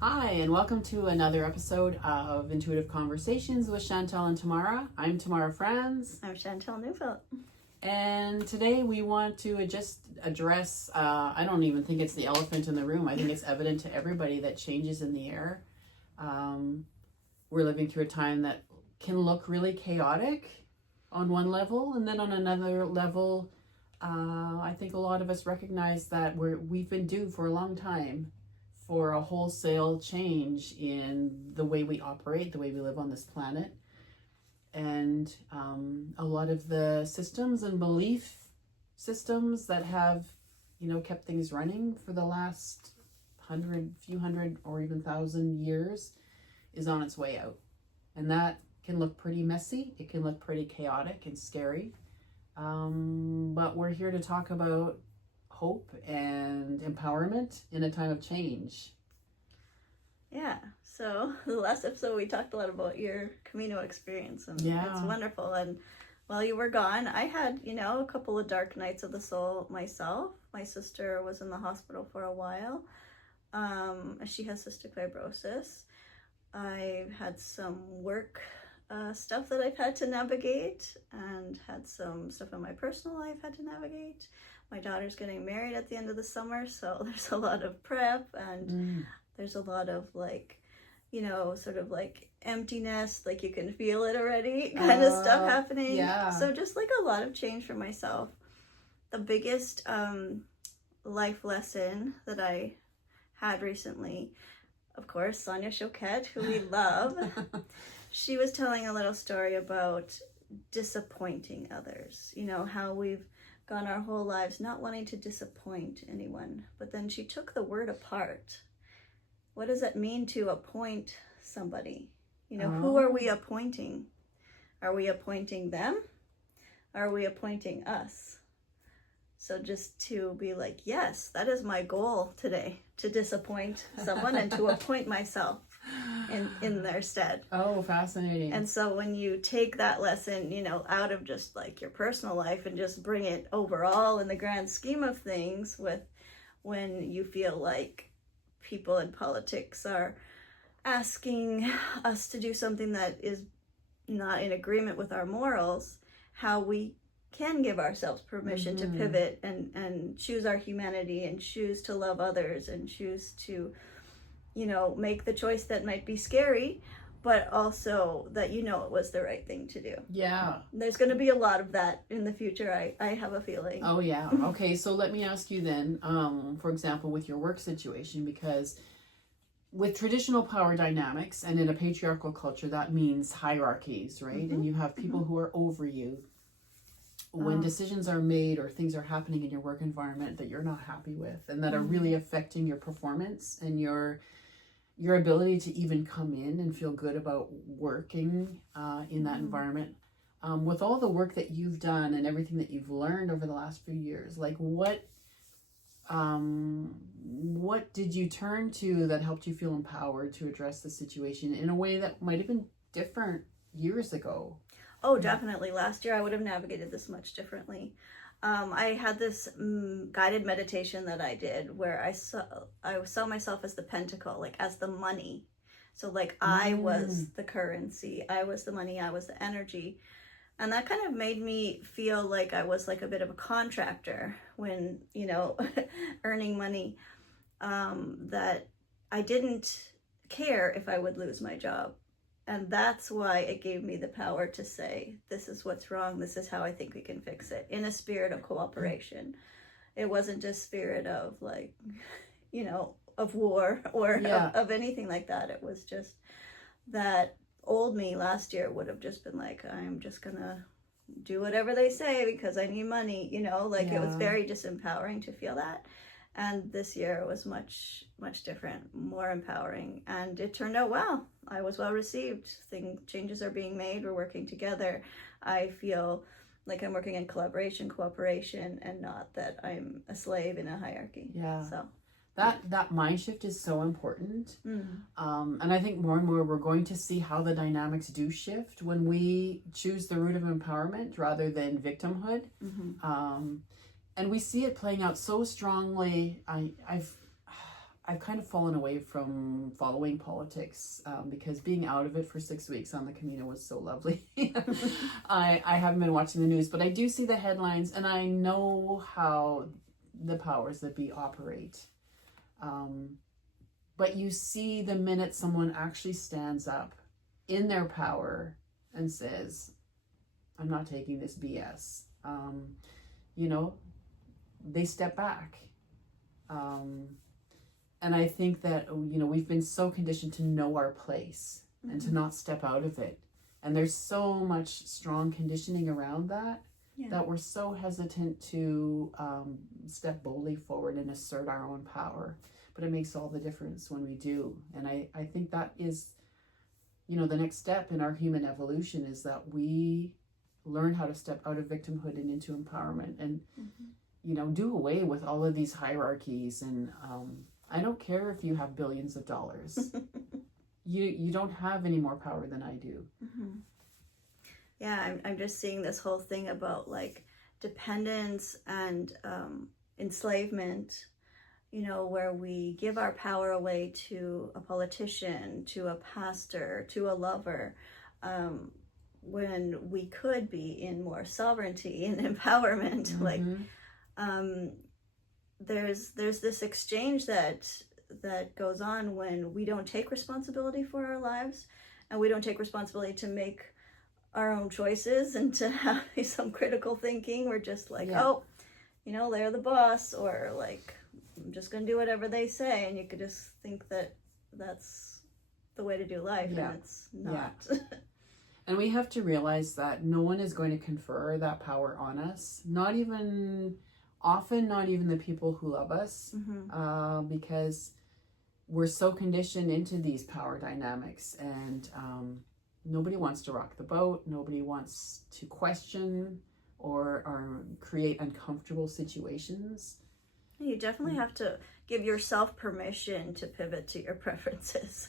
Hi, and welcome to another episode of Intuitive Conversations with Chantal and Tamara. I'm Tamara Franz. I'm Chantal Neufeld. And today we want to just address, I don't even think it's the elephant in the room. I think it's evident to everybody that change is in the air. We're living through a time that can look really chaotic on one level, and then on another level, I think a lot of us recognize that we've been due for a long time for a wholesale change in the way we operate, the way we live on this planet. And a lot of the systems and belief systems that have, kept things running for the last few hundred, or even 1,000 years is on its way out. And that can look pretty messy. It can look pretty chaotic and scary. But we're here to talk about hope and empowerment in a time of change. Yeah, so the last episode we talked a lot about your Camino experience, and it's wonderful. And while you were gone, I had, a couple of dark nights of the soul myself. My sister was in the hospital for a while. She has cystic fibrosis. I've had some work stuff that I've had to navigate, and had some stuff in my personal life had to navigate. My daughter's getting married at the end of the summer, so there's a lot of prep, and there's a lot of sort of like emptiness, like you can feel it already kind of stuff happening. Yeah. So just like a lot of change for myself. The biggest life lesson that I had recently, of course, Sonia Choquette, who we love, she was telling a little story about disappointing others, how we've gone our whole lives not wanting to disappoint anyone. But then she took the word apart. What does it mean to appoint somebody? Who are we appointing? Are we appointing them? Are we appointing us? So just to be like, yes, that is my goal today, to disappoint someone and to appoint myself in their stead. Oh, fascinating. And so when you take that lesson, out of just like your personal life and just bring it overall in the grand scheme of things, with when you feel like people in politics are asking us to do something that is not in agreement with our morals, how we can give ourselves permission to pivot and choose our humanity and choose to love others and choose to make the choice that might be scary, but also that it was the right thing to do. Yeah. There's going to be a lot of that in the future, I have a feeling. Oh, yeah. Okay, so let me ask you then, for example, with your work situation, because with traditional power dynamics and in a patriarchal culture, that means hierarchies, right? And you have people who are over you. When decisions are made or things are happening in your work environment that you're not happy with and that are really affecting your performance and your ability to even come in and feel good about working in that environment, with all the work that you've done and everything that you've learned over the last few years, like what did you turn to that helped you feel empowered to address the situation in a way that might have been different years ago? Oh, definitely. Last year I would have navigated this much differently. I had this guided meditation that I did where I saw myself as the pentacle, like as the money. So like I was the currency, I was the money, I was the energy. And that kind of made me feel like I was like a bit of a contractor when, earning money, that I didn't care if I would lose my job. And that's why it gave me the power to say, this is what's wrong. This is how I think we can fix it, in a spirit of cooperation. It wasn't just spirit of like, of war or of anything like that. It was just that old me last year would have just been like, I'm just going to do whatever they say because I need money, It was very disempowering to feel that. And this year it was much, much different, more empowering. And it turned out well. I was well received. Changes are being made. We're working together. I feel like I'm working in collaboration, cooperation, and not that I'm a slave in a hierarchy. Yeah. So that mind shift is so important. And I think more and more we're going to see how the dynamics do shift when we choose the route of empowerment rather than victimhood. And we see it playing out so strongly. I've kind of fallen away from following politics because being out of it for 6 weeks on the Camino was so lovely. I haven't been watching the news, but I do see the headlines, and I know how the powers that be operate. But you see the minute someone actually stands up in their power and says, I'm not taking this BS, you know, they step back. And I think that, you know, we've been so conditioned to know our place and to not step out of it. And there's so much strong conditioning around that, that we're so hesitant to step boldly forward and assert our own power. But it makes all the difference when we do. And I think that is, you know, the next step in our human evolution is that we learn how to step out of victimhood and into empowerment and, you know, do away with all of these hierarchies. And I don't care if you have billions of dollars. You don't have any more power than I do. Yeah, I'm just seeing this whole thing about like dependence and enslavement, you know, where we give our power away to a politician, to a pastor, to a lover, when we could be in more sovereignty and empowerment. Like, there's this exchange that goes on when we don't take responsibility for our lives, and we don't take responsibility to make our own choices and to have some critical thinking. We're just like, oh, you know, they're the boss, or like, I'm just going to do whatever they say. And you could just think that that's the way to do life, and it's not. And we have to realize that no one is going to confer that power on us. Not even the people who love us, because we're so conditioned into these power dynamics, and nobody wants to rock the boat. Nobody wants to question or create uncomfortable situations. You definitely have to give yourself permission to pivot to your preferences.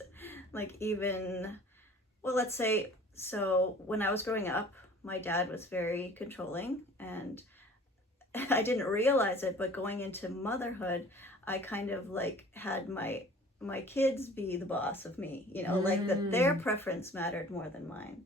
Like, even, well, let's say, so when I was growing up, my dad was very controlling, and I didn't realize it, but going into motherhood, I kind of like had my kids be the boss of me, you know, like that their preference mattered more than mine.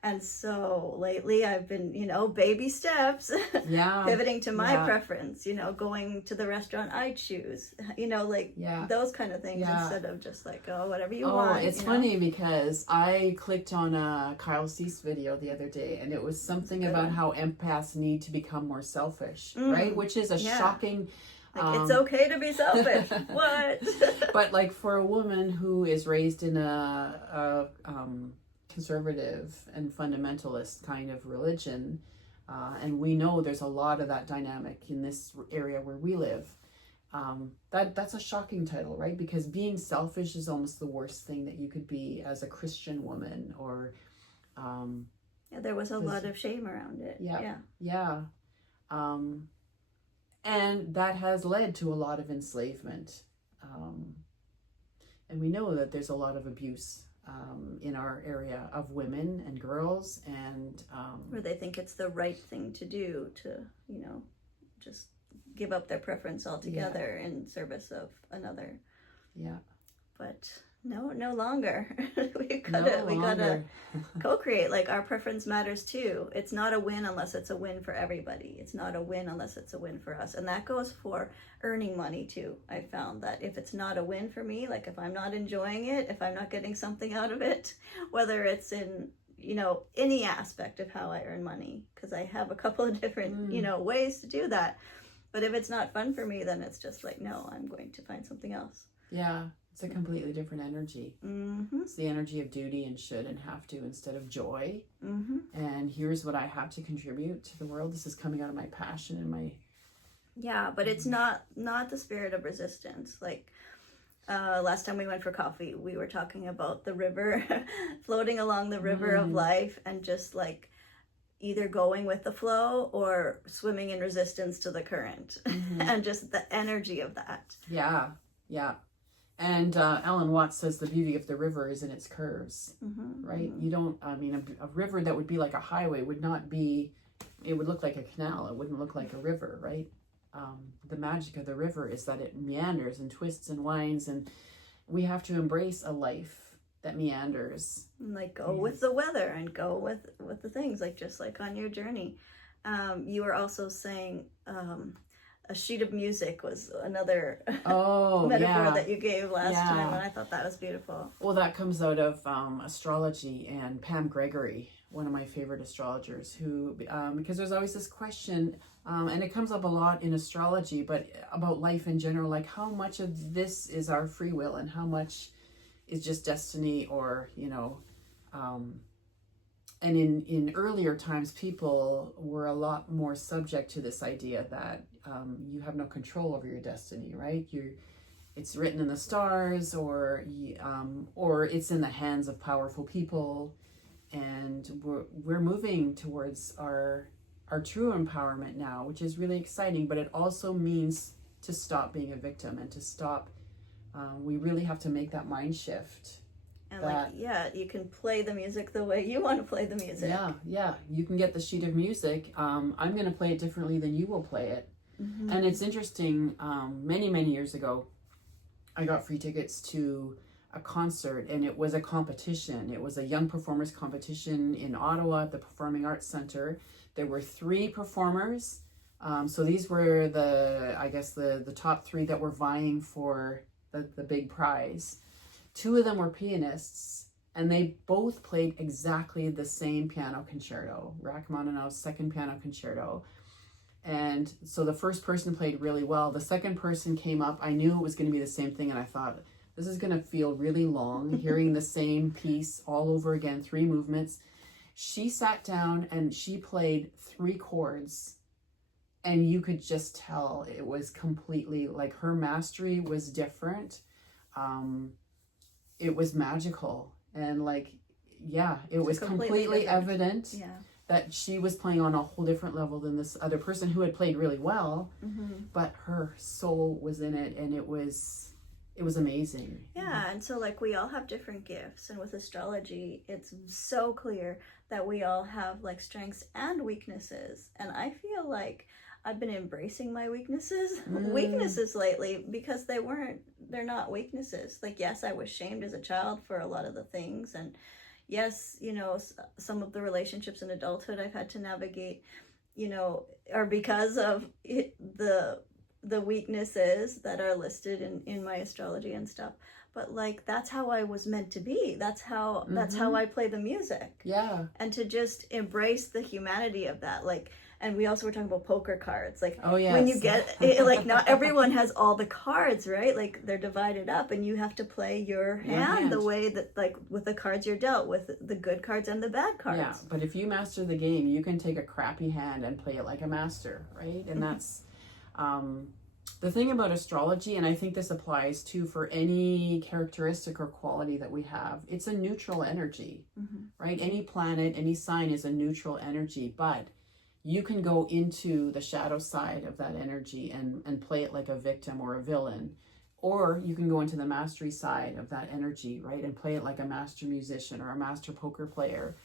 And so lately I've been, you know, baby steps, pivoting to my preference, you know, going to the restaurant I choose, you know, like those kind of things instead of just like, oh, whatever you want. It's funny because I clicked on a Kyle Cease video the other day, and it was something about how empaths need to become more selfish, right? Which is a shocking... Like, it's okay to be selfish. What? But like for a woman who is raised in a conservative and fundamentalist kind of religion, and we know there's a lot of that dynamic in this area where we live, that's a shocking title, right? Because being selfish is almost the worst thing that you could be as a Christian woman, or there was a lot of shame around it. And that has led to a lot of enslavement, and we know that there's a lot of abuse in our area of women and girls, and where they think it's the right thing to do to, you know, just give up their preference altogether in service of another. But no longer. we gotta co-create. Like, our preference matters too. It's not a win unless it's a win for everybody. It's not a win unless it's a win for us. And that goes for earning money too. I found that if it's not a win for me, like if I'm not enjoying it, if I'm not getting something out of it, whether it's in, you know, any aspect of how I earn money, because I have a couple of different, you know, ways to do that. But if it's not fun for me, then it's just like, no, I'm going to find something else. It's a completely different energy. It's the energy of duty and should and have to instead of joy. And here's what I have to contribute to the world. This is coming out of my passion and my... but it's not the spirit of resistance. Like, last time we went for coffee, we were talking about the river, floating along the river of life, and just like either going with the flow or swimming in resistance to the current. And just the energy of that. And Alan Watts says the beauty of the river is in its curves, right? You don't, I mean, a river that would be like a highway would not be, it would look like a canal. It wouldn't look like a river, right? the magic of the river is that it meanders and twists and winds, and we have to embrace a life that meanders. And like go with the weather and go with the things, like just like on your journey. You were also saying a sheet of music was another metaphor that you gave last time, and I thought that was beautiful. Well, that comes out of astrology and Pam Gregory, one of my favorite astrologers, who because there's always this question, and it comes up a lot in astrology, but about life in general, like how much of this is our free will and how much is just destiny, or and in earlier times, people were a lot more subject to this idea that you have no control over your destiny, right? It's written in the stars, or it's in the hands of powerful people, and we're moving towards our true empowerment now, which is really exciting. But it also means to stop being a victim and to stop. We really have to make that mind shift. And you can play the music the way you want to play the music. Yeah. You can get the sheet of music. I'm going to play it differently than you will play it. Mm-hmm. And it's interesting. Many, many years ago, I got free tickets to a concert, and it was a competition. It was a young performers competition in Ottawa at the Performing Arts Center. There were 3 performers. So these were the top 3 that were vying for the big prize. 2 of them were pianists, and they both played exactly the same piano concerto, Rachmaninoff's second piano concerto. And so the first person played really well. The second person came up. I knew it was going to be the same thing, and I thought, this is going to feel really long, hearing the same piece all over again, 3 movements. She sat down and she played 3 chords, and you could just tell it was completely, like, her mastery was different. It was magical, and it was completely evident that she was playing on a whole different level than this other person who had played really well, but her soul was in it, and it was amazing. Yeah, and so we all have different gifts, and with astrology, it's so clear that we all have strengths and weaknesses, and I feel like I've been embracing my weaknesses lately, because they're not weaknesses. Yes, I was shamed as a child for a lot of the things, and yes, some of the relationships in adulthood I've had to navigate, are because of the weaknesses that are listed in my astrology and stuff. But that's how I was meant to be. That's how I play the music. Yeah. And to just embrace the humanity of that. And we also were talking about poker cards. Oh, yes. When you get it, not everyone has all the cards, right? They're divided up, and you have to play your hand the way that, with the cards you're dealt, with the good cards and the bad cards. Yeah, but if you master the game, you can take a crappy hand and play it like a master, right? And that's the thing about astrology, and I think this applies too for any characteristic or quality that we have. It's a neutral energy, right? Any planet, any sign is a neutral energy, but you can go into the shadow side of that energy and play it like a victim or a villain. Or you can go into the mastery side of that energy, right? And play it like a master musician or a master poker player.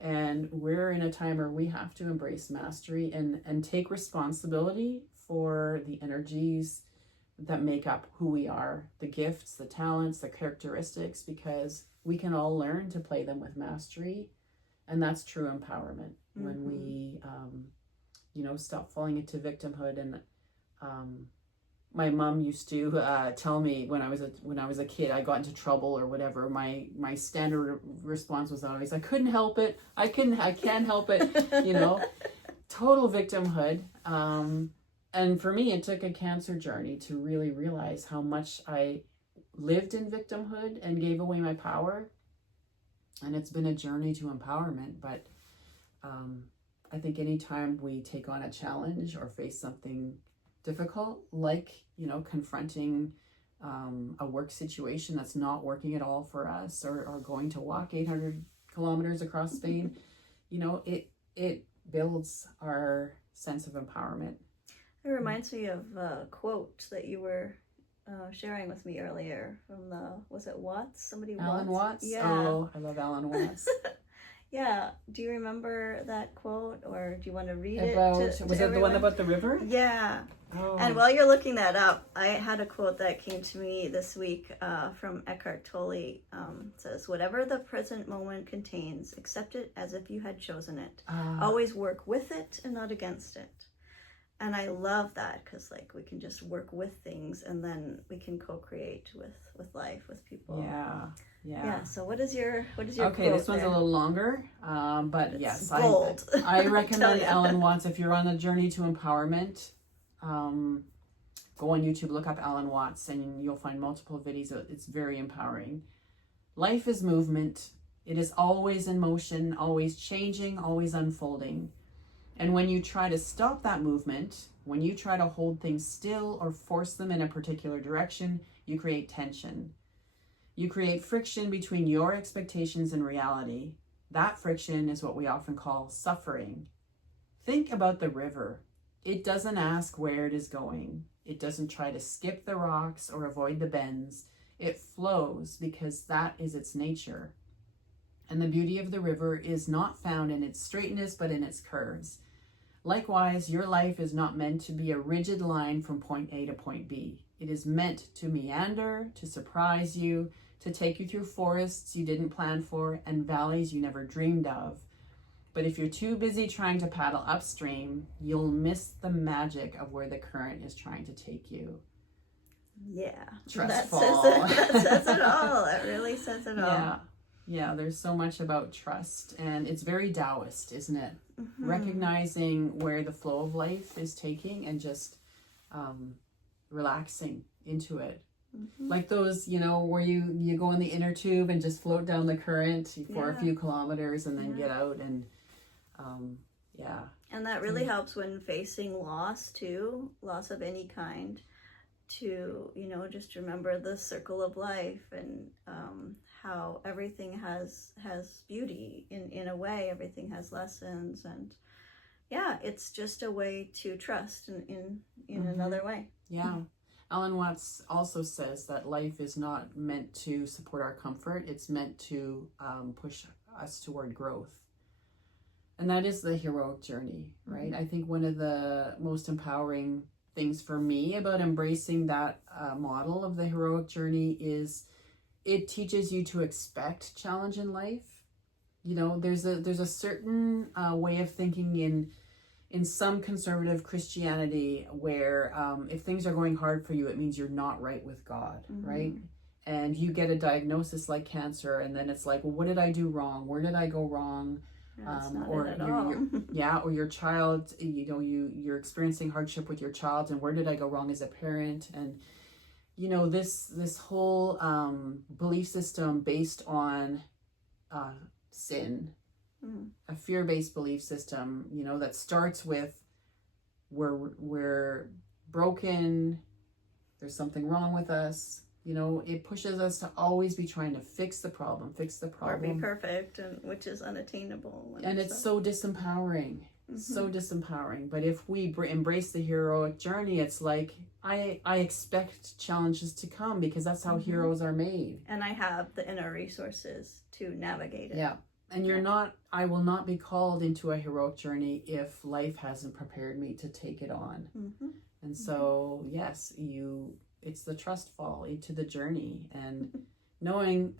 And we're in a time where we have to embrace mastery and take responsibility for the energies that make up who we are, the gifts, the talents, the characteristics, because we can all learn to play them with mastery. And that's true empowerment, when we, stop falling into victimhood. And my mom used to tell me when I was a kid, I got into trouble or whatever. My standard response was always, "I couldn't help it. I can't help it." Total victimhood. And for me, it took a cancer journey to really realize how much I lived in victimhood and gave away my power. And it's been a journey to empowerment, but I think anytime we take on a challenge or face something difficult, confronting a work situation that's not working at all for us, or going to walk 800 kilometers across Spain, it builds our sense of empowerment. It reminds me of a quote that you were sharing with me earlier from was it Watts? Alan Watts? Yeah. Oh, I love Alan Watts. Yeah. Do you remember that quote, or do you want to read About, it? was it the one about the river? Yeah. Oh. And while you're looking that up, I had a quote that came to me this week from Eckhart Tolle. It says, "Whatever the present moment contains, accept it as if you had chosen it. Always work with it and not against it." And I love that, because like we can just work with things, and then we can co-create with life, with people. Yeah. So what is your okay, quote this one's there? a little longer, but It's yes, gold. I recommend Ellen Watts. If you're on a journey to empowerment, go on YouTube, look up Ellen Watts, and you'll find multiple videos. It's very empowering. Life is movement. It is always in motion, always changing, always unfolding. And when you try to stop that movement, when you try to hold things still or force them in a particular direction, you create tension. You create friction between your expectations and reality. That friction is what we often call suffering. Think about the river. It doesn't ask where it is going. It doesn't try to skip the rocks or avoid the bends. It flows because that is its nature. And the beauty of the river is not found in its straightness, but in its curves. Likewise, your life is not meant to be a rigid line from point A to point B. It is meant to meander, to surprise you, to take you through forests you didn't plan for and valleys you never dreamed of. But if you're too busy trying to paddle upstream, you'll miss the magic of where the current is trying to take you. Yeah. Trust That says it all. It really says it all. Yeah, there's so much about trust, and it's very Taoist, isn't it? Mm-hmm. Recognizing where the flow of life is taking and just relaxing into it. Mm-hmm. Like those, where you go in the inner tube and just float down the current for a few kilometers and then get out and And that really helps when facing loss too, loss of any kind, to, just remember the circle of life and how everything has beauty in a way, everything has lessons, and it's just a way to trust in another way. Yeah. Ellen Watts also says that life is not meant to support our comfort. It's meant to push us toward growth. And that is the heroic journey, right? Mm-hmm. I think one of the most empowering things for me about embracing that model of the heroic journey is it teaches you to expect challenge in life. There's a certain way of thinking in some conservative Christianity where if things are going hard for you, it means you're not right with God, right? And you get a diagnosis like cancer, and then it's like, well, what did I do wrong? Where did I go wrong? Or your child, you're experiencing hardship with your child, and where did I go wrong as a parent? And this whole belief system based on sin, a fear-based belief system, that starts with we're broken, there's something wrong with us. It pushes us to always be trying to fix the problem. Or be perfect, which is unattainable. And it's so disempowering. So disempowering. But if we embrace the heroic journey, it's like, I expect challenges to come because that's how heroes are made. And I have the inner resources to navigate it. Yeah. And I will not be called into a heroic journey if life hasn't prepared me to take it on. And so, yes, it's the trust fall into the journey, and knowing,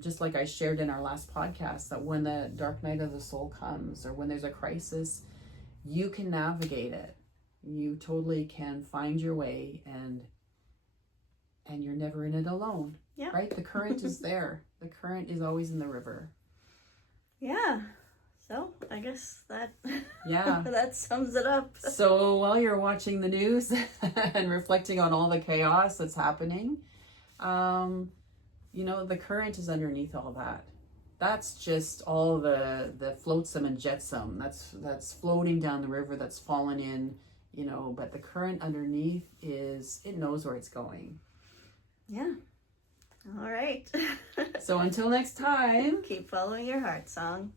just like I shared in our last podcast, that when the dark night of the soul comes or when there's a crisis, you can navigate it. You totally can find your way, and you're never in it alone. Yeah. Right? The current is there. The current is always in the river. Yeah. So I guess that Yeah. that sums it up. So while you're watching the news and reflecting on all the chaos that's happening, the current is underneath all that. That's just all the flotsam and jetsam that's floating down the river, that's fallen in, but the current underneath it knows where it's going. Yeah. All right. So until next time, keep following your heart song.